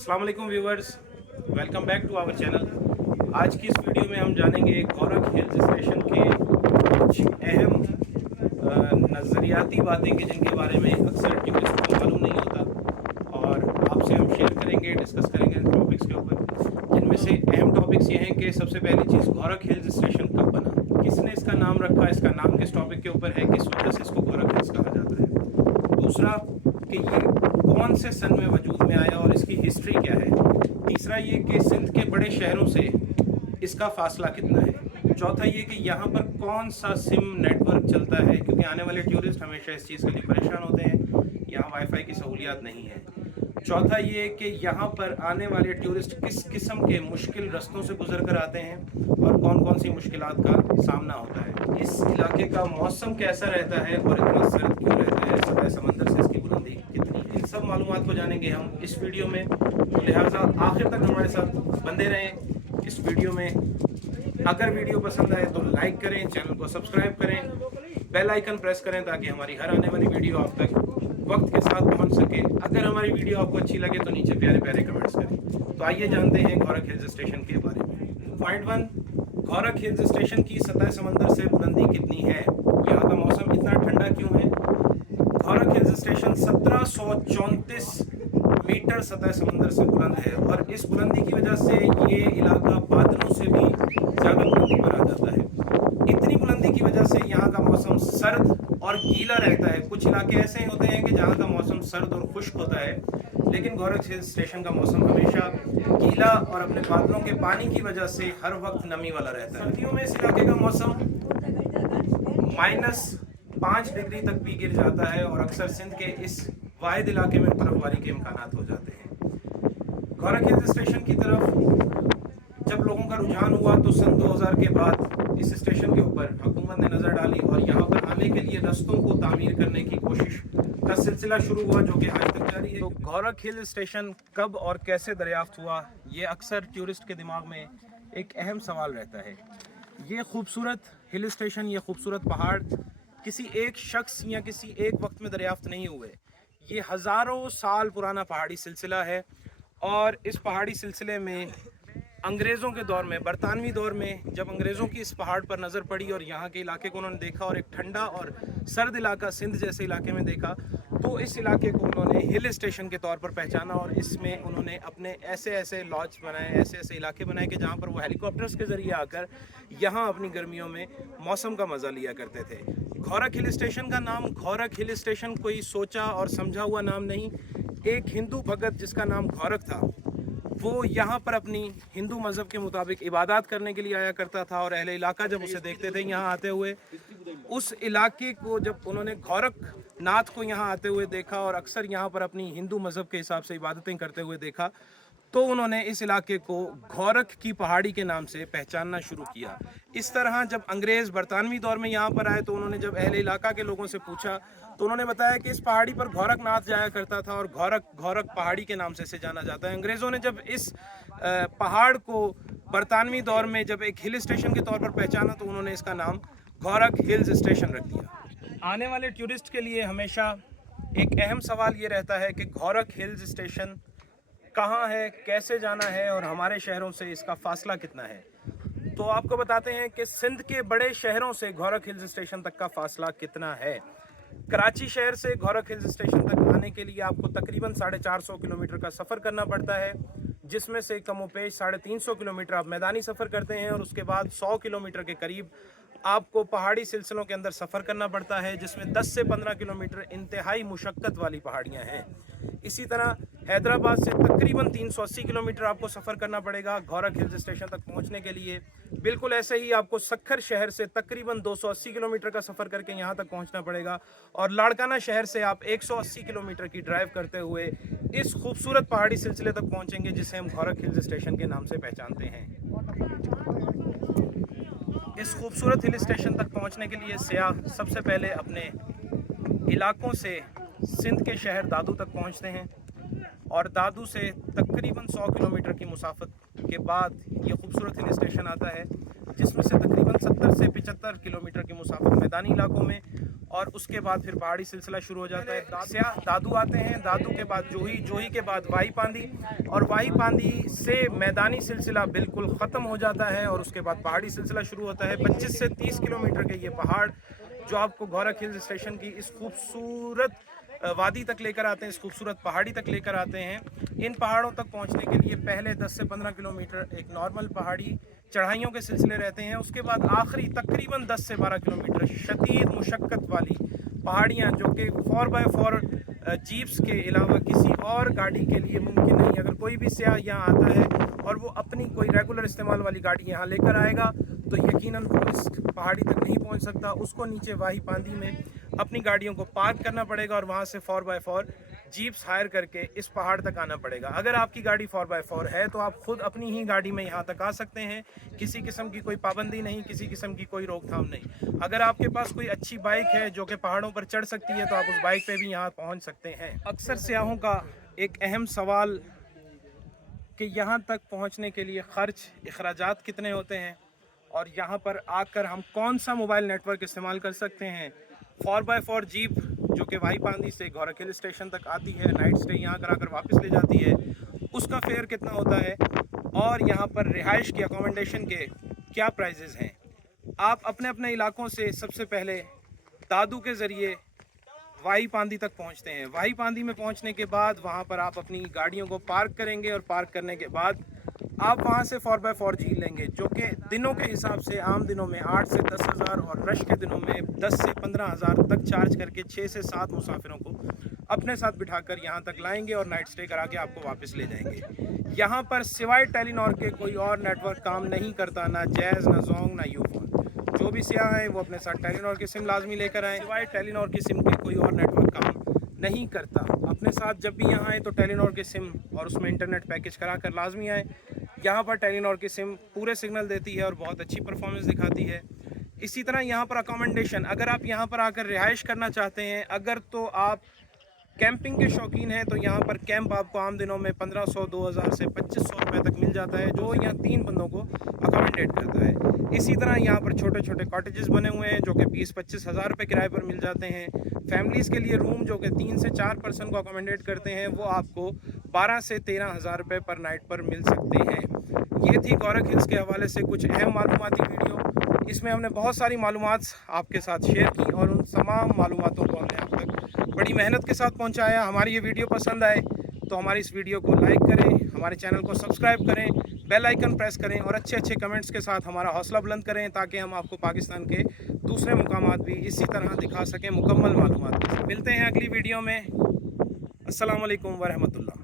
अस्सलाम वालेकुम viewers, welcome back to our channel. आज की इस वीडियो में हम जानेंगे गौरख हिल्स स्टेशन के कुछ अहम नज़रियाती बातें कि जिनके बारे में अक्सर टूरिस्ट को मालूम नहीं होता, और आपसे हम शेयर करेंगे, डिस्कस करेंगे इन टॉपिक्स के ऊपर। जिनमें से अहम टॉपिक्स ये हैं कि सबसे पहली चीज़, गौरख हिल्स स्टेशन कब बना, किसने इसका नाम रखा, इसका नाम किस टॉपिक के ऊपर है, किस वजह से इसको गौरख हिल्स कहा जाता है। दूसरा कि ये कौन से सन में वजूद में आया और इसकी हिस्ट्री क्या है। तीसरा ये कि सिंध के बड़े शहरों से इसका फासला कितना है। चौथा ये कि यहाँ पर कौन सा सिम नेटवर्क चलता है, क्योंकि आने वाले टूरिस्ट हमेशा इस चीज़ के लिए परेशान होते हैं, यहाँ वाईफाई की सहूलियात नहीं है। चौथा ये कि यहाँ पर आने वाले टूरिस्ट किस किस्म के मुश्किल रस्तों से गुजर कर आते हैं और कौन कौन सी मुश्किलात का सामना होता है। इस इलाके का मौसम कैसा रहता है और इतना सर्द क्यों रहता है, सतह समंदर से इसकी बुलंदी कितनी, इन सब मालूमात को जानेंगे हम इस वीडियो में। तो लिहाजा आखिर तक हमारे साथ बंधे रहें इस वीडियो में। अगर वीडियो पसंद आए तो लाइक करें, चैनल को सब्सक्राइब करें, बेल आइकन प्रेस करें ताकि हमारी हर आने वाली वीडियो आप तक वक्त के साथ पहुंच सके। अगर हमारी वीडियो आपको अच्छी लगे तो नीचे प्यारे प्यारे कमेंट्स करें। तो आइए जानते हैं गौरख हिल्स स्टेशन के बारे में। पॉइंट 1, गौरख हिल्स स्टेशन की सतह समंदर से बुलंदी कितनी है, यहाँ का मौसम इतना ठंडा क्यों है। गौरख हिल्स स्टेशन 1734 मीटर सतह समंदर से बुलंद है और इस बुलंदी की वजह से ये इलाका बादलों से भी ज़्यादा बुलंदी पर आ जाता है। इतनी बुलंदी की वजह से यहाँ का मौसम सर्द और गीला रहता है। कुछ इलाके ऐसे होते हैं कि जहाँ का मौसम सर्द और खुश्क होता है, लेकिन गौरख हिल्स स्टेशन का मौसम हमेशा गीला और अपने बादलों के पानी की वजह से हर वक्त नमी वाला रहता है। सर्दियों में इस इलाके का मौसम -5 डिग्री तक भी गिर जाता है और अक्सर सिंध के इस वाहिद इलाके में बर्फबारी के इम्कानात हो जाते हैं। गौरख हिल्स स्टेशन की तरफ जब लोगों का रुझान हुआ तो सन 2000 के बाद इस स्टेशन के ऊपर हुकूमत ने नज़र डाली और यहाँ पर आने के लिए रस्तों को तामीर करने की कोशिश का सिलसिला शुरू हुआ, जो कि आज तक जारी है। तो गौरख हिल स्टेशन कब और कैसे दरियाफ्त हुआ, ये अक्सर टूरिस्ट के दिमाग में एक अहम सवाल रहता है। ये खूबसूरत हिल स्टेशन, ये खूबसूरत पहाड़ किसी एक शख्स या किसी एक वक्त में दरियाफ्त नहीं हुए। ये हज़ारों साल पुराना पहाड़ी सिलसिला है और इस पहाड़ी सिलसिले में अंग्रेज़ों के दौर में, बरतानवी दौर में, जब अंग्रेज़ों की इस पहाड़ पर नज़र पड़ी और यहाँ के इलाके को उन्होंने देखा और एक ठंडा और सर्द इलाका सिंध जैसे इलाके में देखा, तो इस इलाके को उन्होंने हिल स्टेशन के तौर पर पहचाना और इसमें उन्होंने अपने ऐसे ऐसे लॉज बनाए, ऐसे ऐसे इलाके बनाए कि जहाँ पर वो हेलीकॉप्टर्स के ज़रिए आकर यहाँ अपनी गर्मियों में मौसम का मज़ा लिया करते थे। गौरख हिल स्टेशन का नाम गौरख हिल स्टेशन कोई सोचा और समझा हुआ नाम नहीं। एक हिंदू भगत जिसका नाम गौरख था, वो यहाँ पर अपनी हिंदू मज़हब के मुताबिक इबादत करने के लिए आया करता था और अहले इलाका जब उसे देखते थे यहाँ आते हुए, उस इलाके को जब उन्होंने गौरख नाथ को यहाँ आते हुए देखा और अक्सर यहाँ पर अपनी हिंदू मज़हब के हिसाब से इबादतें करते हुए देखा, तो उन्होंने इस इलाके को गौरख की पहाड़ी के नाम से पहचानना शुरू किया। इस तरह जब अंग्रेज़ बरतानवी दौर में यहाँ पर आए तो उन्होंने जब अहले इलाका के लोगों से पूछा तो उन्होंने बताया कि इस पहाड़ी पर गौरख नाथ जाया करता था और गौरख पहाड़ी के नाम से इसे जाना जाता है। अंग्रेज़ों ने जब इस पहाड़ को बरतानवी दौर में जब एक हिल स्टेशन के तौर पर पहचाना तो उन्होंने इसका नाम गौरख हिल्स स्टेशन रख दिया। आने वाले टूरिस्ट के लिए हमेशा एक अहम सवाल ये रहता है कि गौरख हिल्स स्टेशन कहाँ है, कैसे जाना है और हमारे शहरों से इसका फासला कितना है। तो आपको बताते हैं कि सिंध के बड़े शहरों से गौरख हिल्स स्टेशन तक का फासला कितना है। कराची शहर से गौरख हिल्स स्टेशन तक आने के लिए आपको तकरीबन 450 किलोमीटर का सफ़र करना पड़ता है, जिसमें से कमोपेश 350 किलोमीटर आप मैदानी सफ़र करते हैं और उसके बाद 100 किलोमीटर के करीब आपको पहाड़ी सिलसिलों के अंदर सफ़र करना पड़ता है, जिसमें 10 से 15 किलोमीटर इंतहाई मुशक्क़त वाली पहाड़ियाँ हैं। इसी तरह हैदराबाद से तकरीबन 380 किलोमीटर आपको सफ़र करना पड़ेगा गौरख हिल्स स्टेशन तक पहुंचने के लिए। बिल्कुल ऐसे ही आपको सक्खर शहर से तकरीबन 280 किलोमीटर का सफ़र करके यहाँ तक पहुंचना पड़ेगा और लाड़काना शहर से आप 180 किलोमीटर की ड्राइव करते हुए इस खूबसूरत पहाड़ी सिलसिले तक पहुँचेंगे जिसे हम गौरख हिल्स स्टेशन के नाम से पहचानते हैं। इस खूबसूरत हिल स्टेशन तक पहुँचने के लिए सयाह सबसे पहले अपने इलाकों से सिंध के शहर दादू तक पहुंचते हैं और दादू से तकरीबन 100 किलोमीटर की मुसाफत के बाद ये खूबसूरत हिल स्टेशन आता है, जिसमें से तकरीबन 70 से 75 किलोमीटर के मुसाफिर मैदानी इलाकों में, और उसके बाद फिर पहाड़ी सिलसिला शुरू हो जाता है। स्याह दादू आते हैं, दादू के बाद जोही, जोही के बाद वाही पांदी, और वाही पांदी से मैदानी सिलसिला बिल्कुल ख़त्म हो जाता है और उसके बाद पहाड़ी सिलसिला शुरू होता है। 25 से 30 किलोमीटर के ये पहाड़ जो आपको गौरख हिल स्टेशन की इस खूबसूरत वादी तक लेकर आते हैं, इस खूबसूरत पहाड़ी तक लेकर आते हैं। इन पहाड़ों तक पहुंचने के लिए पहले 10 से 15 किलोमीटर एक नॉर्मल पहाड़ी चढ़ाइयों के सिलसिले रहते हैं, उसके बाद आखिरी तकरीबन 10 से 12 किलोमीटर शदीद मुशक्क़त वाली पहाड़ियाँ जो कि 4x4 जीप्स के अलावा किसी और गाड़ी के लिए मुमकिन नहीं। अगर कोई भी सयाह यहाँ आता है और वो अपनी कोई रेगुलर इस्तेमाल वाली गाड़ी यहाँ लेकर आएगा तो यकीनन वो इस पहाड़ी तक नहीं पहुँच सकता। उसको नीचे वाही पांदी में अपनी गाड़ियों को पार्क करना पड़ेगा और वहाँ से 4x4 जीप्स हायर करके इस पहाड़ तक आना पड़ेगा। अगर आपकी गाड़ी 4x4 है तो आप खुद अपनी ही गाड़ी में यहाँ तक आ सकते हैं, किसी किस्म की कोई पाबंदी नहीं, किसी किस्म की कोई रोकथाम नहीं। अगर आपके पास कोई अच्छी बाइक है जो कि पहाड़ों पर चढ़ सकती है तो आप उस बाइक पे भी यहाँ पहुँच सकते हैं। अक्सर सयाहों का एक अहम सवाल कि यहाँ तक पहुँचने के लिए ख़र्च, अखराजात कितने होते हैं और यहाँ पर आकर हम कौन सा मोबाइल नेटवर्क इस्तेमाल कर सकते हैं। 4x4 जीप जो कि वाही पांदी से गौरख हिल स्टेशन तक आती है, नाइट स्टे यहाँ कराकर वापस ले जाती है, उसका फेयर कितना होता है और यहाँ पर रिहाइश की अकोमोडेशन के क्या प्राइजेज़ हैं। आप अपने अपने इलाकों से सबसे पहले दादू के ज़रिए वाही पांदी तक पहुँचते हैं। वाही पांदी में पहुँचने के बाद वहाँ पर आप अपनी गाड़ियों को पार्क करेंगे और पार्क करने के बाद आप वहाँ से 4x4 झील लेंगे जो कि दिनों के हिसाब से आम दिनों में 8 से 10 हज़ार और रश के दिनों में 10 से 15 हज़ार तक चार्ज करके 6 से 7 मुसाफिरों को अपने साथ बिठाकर यहाँ तक लाएंगे और नाइट स्टे करा के आपको वापस ले जाएंगे। यहाँ पर सिवाय टेलीनॉर के कोई और नेटवर्क काम नहीं करता, ना जैज़, ना जोंग, ना यूफोन। जो भी सयाह हैं वो अपने साथ टेलीनॉर की सिम लाजमी लेकर आएँ। सिवाय टेलीनॉर की सिम के कोई और नेटवर्क काम नहीं करता। अपने साथ जब भी यहाँ आए तो टेलीनॉर की सिम और उसमें इंटरनेट पैकेज करा कर लाजमी आए। यहाँ पर टेलीनॉर की सिम पूरे सिग्नल देती है और बहुत अच्छी परफॉर्मेंस दिखाती है। इसी तरह यहाँ पर अकोमोडेशन, अगर आप यहाँ पर आकर रिहाइश करना चाहते हैं, अगर तो आप कैंपिंग के शौकीन हैं तो यहाँ पर कैंप आपको आम दिनों में 1500, 2000 से 2500 रुपये तक मिल जाता है, जो यहाँ 3 बंदों को अकोमोडेट करता है। इसी तरह यहाँ पर छोटे छोटे कॉटेजेस बने हुए हैं जो कि 20-25 हज़ार रुपये किराए पर मिल जाते हैं। फैमिलीज़ के लिए रूम जो कि 3 से 4 पर्सन को अकोमोडेट करते हैं वो आपको 12 से 13 हज़ार रुपये पर नाइट पर मिल सकते हैं। ये थी गौरख हिल्स के हवाले से कुछ अहम मालूमाती वीडियो। इसमें हमने बहुत सारी मालूमात आपके साथ शेयर की और उन तमाम मालूमातों को हमने आप तक बड़ी मेहनत के साथ पहुंचाया। हमारी ये वीडियो पसंद आए तो हमारी इस वीडियो को लाइक करें, हमारे चैनल को सब्सक्राइब करें, बेल आइकन प्रेस करें और अच्छे अच्छे कमेंट्स के साथ हमारा हौसला बुलंद करें ताकि हम आपको पाकिस्तान के दूसरे मुकामात भी इसी तरह दिखा सकें मुकम्मल मालूमात। मिलते हैं अगली वीडियो में। अस्सलाम वालेकुम व रहमतुल्लाह।